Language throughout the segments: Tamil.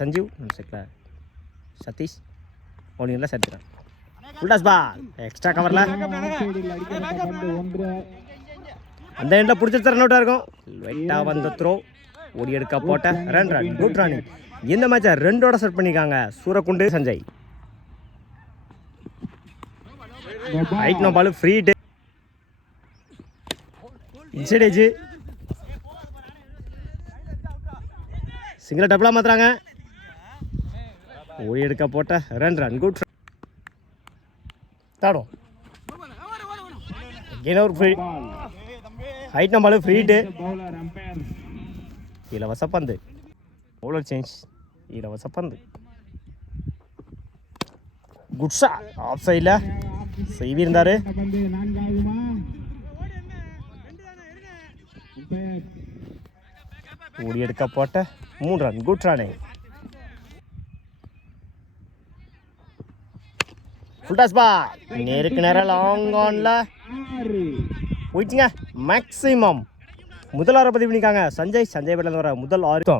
சஞ்சீவ் நம்ம சைக்கில் சதீஷ் ஓனியில் சேர்த்துக்கிறேன். ஃபுல்டாஸ் பால் எக்ஸ்ட்ரா கவரில் அந்த எண்டில் பிடிச்சிட்டு ரன் அவுட்டாக இருக்கும். வெட்டாக வந்த த்ரோ ஓடி எடுக்க போட்ட ரன் குட் ரன்னிங். இந்த மேட்சை 2 செட் பண்ணியிருக்காங்க சூரக்குண்டு Sanjay. Right no ball free டே இன்சைட் ஏஜ் சிங்கிள் டபுளாக மாற்றுறாங்க. ஓடி எடுக்க போட்ட ரன் குட் தாடும் ஒரு ஃப்ரீ ஹைட் நம்பால் ஃப்ரீ டே இலவச பந்து பவுலர் சேஞ்ச் இலவச பந்து குட் ஷாட் ஆஃப் சைடில் செய்வி இருந்தார். ஓடி எடுக்க போட்ட 3 ரன் குட் ரன்னிங். ஃபுல்டாஸ் பால் நேருக்கு நேரம் லாங் ஆன்ல போயிடுச்சுங்க. மேக்ஸிமம் முதல் 6 பதிவு பண்ணிக்காங்க சஞ்சய் பேட்டில் வர முதல் 6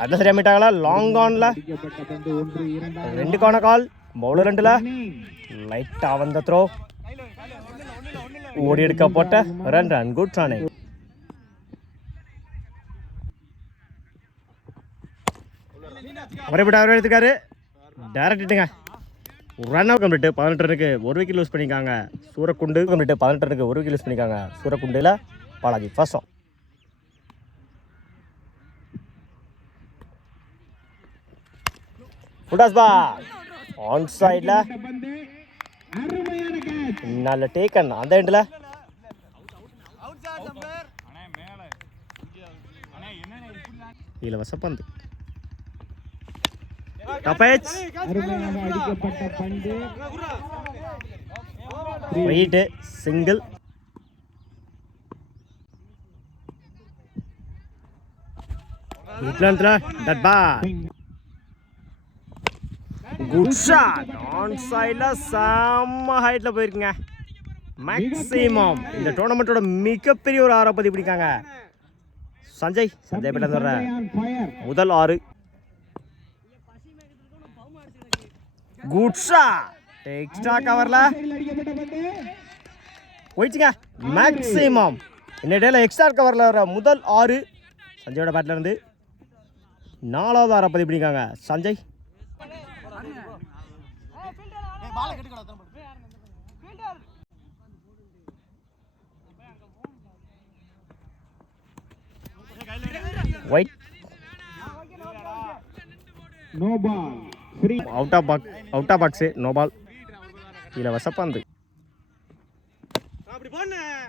அதில் சரியாக மீட்டாங்களா. லாங் ஆன்ல 2 கான கால் பவுலர் 2ல் லைட்டாக வந்த த்ரோ ஓடி எடுக்க போட்ட ரன் குட் ரன்னிங். அவரை எடுத்துக்காரு டேரக்ட் இட்டுங்க. ரன் அவுட் கம்ப்ளீட்டு 18 ரனுக்கு 1 விக்கெட் லூஸ் பண்ணிக்காங்க சூரக்குண்டு. கம்ப்ளீட்டு 18 ரனுக்கு 1 விக்கெட் லூஸ் பண்ணிக்காங்க சூரக்குண்டில் Balaji first on. Full toss ball on சைடில் நல்ல டேக்கன் அந்த எண்டில் இலவச பந்து சிங்கிள் குட் ஷாட் ஆன் சைடில் செம்ம ஹைட்டில் போயிருக்குங்க. மேக்ஸிமம் இந்த டோர்னமெண்ட்டோட மிகப்பெரிய ஒரு 6 பதிவு பிடிக்காங்க சஞ்சய் பேட்டில் வர முதல் 6 குட் ஷாட் எக்ஸ்ட்ரா கவரில் போயிடுச்சுங்க. மேக்ஸிமம் இந்த டேல எக்ஸ்ட்ரா கவரில் வர முதல் 6 சஞ்சயோட பேட்டில் இருந்து 4வது 6 பதிவு பண்ணிக்காங்க Sanjay. Wide no ball free out of box no ball இலவச பந்து.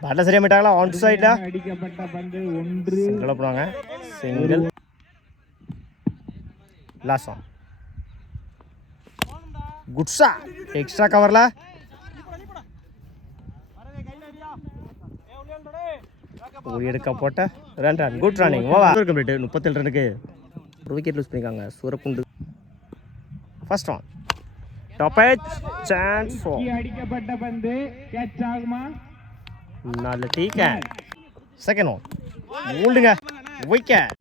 பேட்டில் சரியாக மீட்டாங்களா. ஆன் சைடில் அடிக்கப்பட்ட பந்து 1 சிங்கிள் போடுவாங்க. Single last on good shot extra கவரில் ஓடி எடுக்க போட்ட run good running. Over complete 37 ரனுக்கு 1 விக்கெட் லூஸ் பண்ணிக்காங்க Surakkundu first on. Top edge chance for அடிக்கப்பட்ட பந்து கேட்ச் ஆகுமா. நல்ல டீக்கன் செகண்ட் ஆன் ஓல்டுங்க wicket.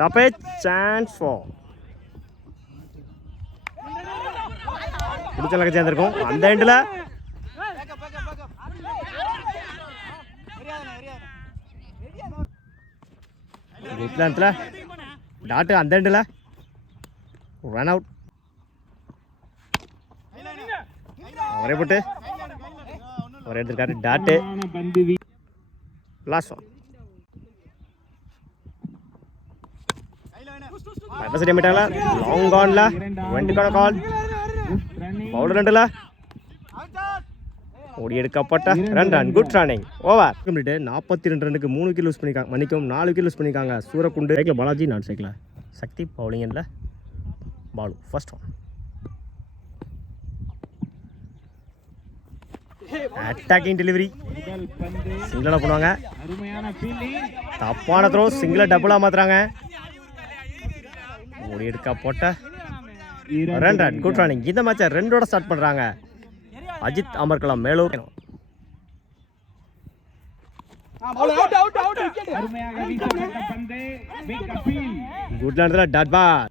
Top edge chance for பிடிச்ச சேர்ந்துருக்கும் அந்த எண்டில் டாட்டு அந்த எண்டில் ரன் அவுட். அவரே போட்டு அவர் எடுத்திருக்காரு டாட்டு லாஸ்ட் ஆன். சரியாமிட்டாங்களா. லாங் ஆன்ல 20 கான கால் பவுலர் 2ல் ஓடி எடுக்கப்பட்ட run good running. Over complete 42 ரனுக்கு 3 விக்கெட் லூஸ் பண்ணிக்காங்க. மன்னிக்கும் 4 விக்கெட் லூஸ் பண்ணிக்காங்க சூரக்குண்டு. சைக்கிள் பாலாஜி நான் சைக்கிள் சக்தி பவுலிங்கில் ball first on. Attacking delivery சிங்கிளாக பண்ணுவாங்க. தப்பான த்ரோ சிங்கிளை டபுளாக மாற்றுறாங்க. ஓடி எடுக்க போட்ட ரன் குட் ரன்னிங். இந்த மேட்சை 2 ஸ்டார்ட் பண்ணுறாங்க அஜித் அமர்கலாம் மேலூர். குட் லேண்ட்ல dot ball.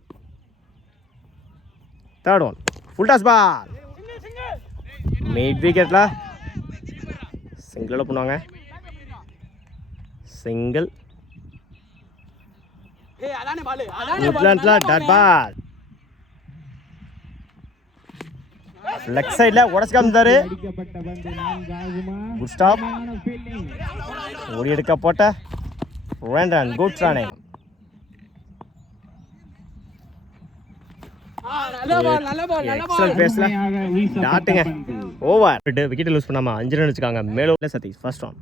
Third one full toss ball. Mid விக்கெட்ல சிங்கிள் பண்ணுவாங்க. சிங்கிள் குட் லேண்ட்ல டாட் பால். லெக் சைடுல உடச்சு காமிச்சாரு. Good stop. ஓடி எடுக்க போட்ட ரன் குட் ரன்னிங். எக்ஸலன்ட் பேஸ்ல டாட்டுங்க ஓவர். விக்கெட் லூஸ் பண்ணாம 5 ரன் வச்சுக்காங்க. மேலோல Sathish first run.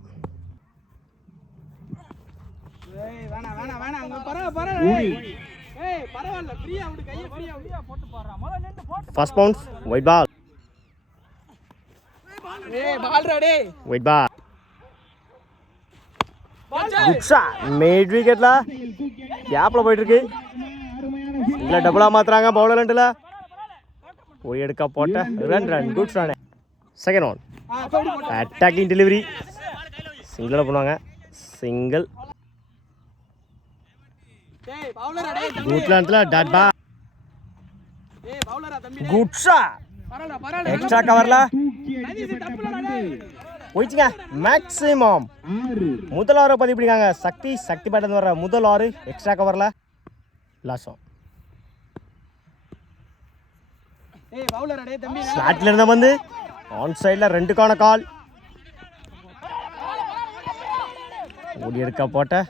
First bounce wide ball. Wide ball. Good shot. Mid விக்கெட்ல கேப்ல போயிட்டு இருக்கு. இல்ல டபுளா மாத்துறாங்க பவுலர் ரெண்டுல. போய் எடுக்க போட்ட run good run. Second one attacking delivery. Single பண்ணுவாங்க. சிங்கிள் குட் லேண்ட்ல dot ball. Good shot. Extra கவர்ல போயிடுச்சுங்க. மேக்ஸிமம் முதல் ஓவர் பதிவு பண்ணிருக்காங்க. சக்தி பேட்டன் வர முதல் ஓவர் எக்ஸ்ட்ரா கவர்ல லாஸ்ட் ஒன். ஸ்லாட்ல இருந்த வந்து ஆன் சைட்ல 2க்கான கால். ஓடி எடுக்க போட்ட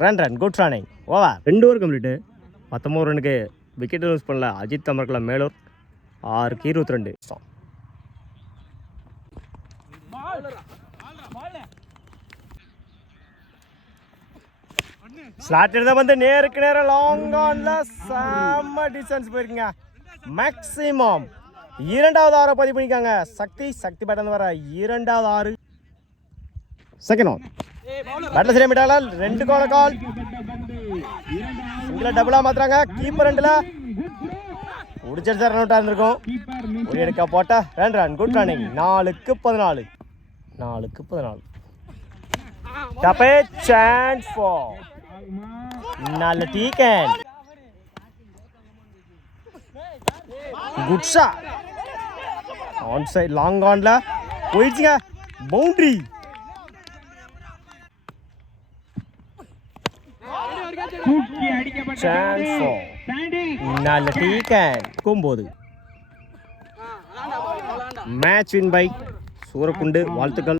run good running over. 2 over complete. 19 ரனுக்கு விக்கெட் லூஸ் பண்ணல அஜித் அமர்கலா மேலூர். 6க்கு 22. ஸ்லாட் இருந்தா வந்து நேருக்கு நேரம் லாங் ஆன்ல செம்ம டிஸ்டன்ஸ் போயிருக்குங்க. மேக்ஸிமம் 2வது ஓவரை பதிவு பண்ணிக்காங்க. சக்தி பேட்டன் வர 2வது ஓவர். செகண்ட் ஒன் பேட்ல சரியா மிட்டால 2க்கான கால். சிங்கிள டபுளா மாத்துறாங்க. கீப்பர் ரெண்டுல முடிச்சிருச்சா ரன் அவுட் ஆயிருக்கும். ஒரு எடுக்க போட்ட ரன் குட் ரன்னிங். 4க்கு 14. டபே சான்ஸ் ஃபார் நல்ல taken. Good shot. On side long ஆன்ல போயிடுச்சுங்க. பவுண்டரி. சான்ஸ் ஃபார் நல்ல taken. 9 match win by Surakkundu. வாழ்த்துக்கள்.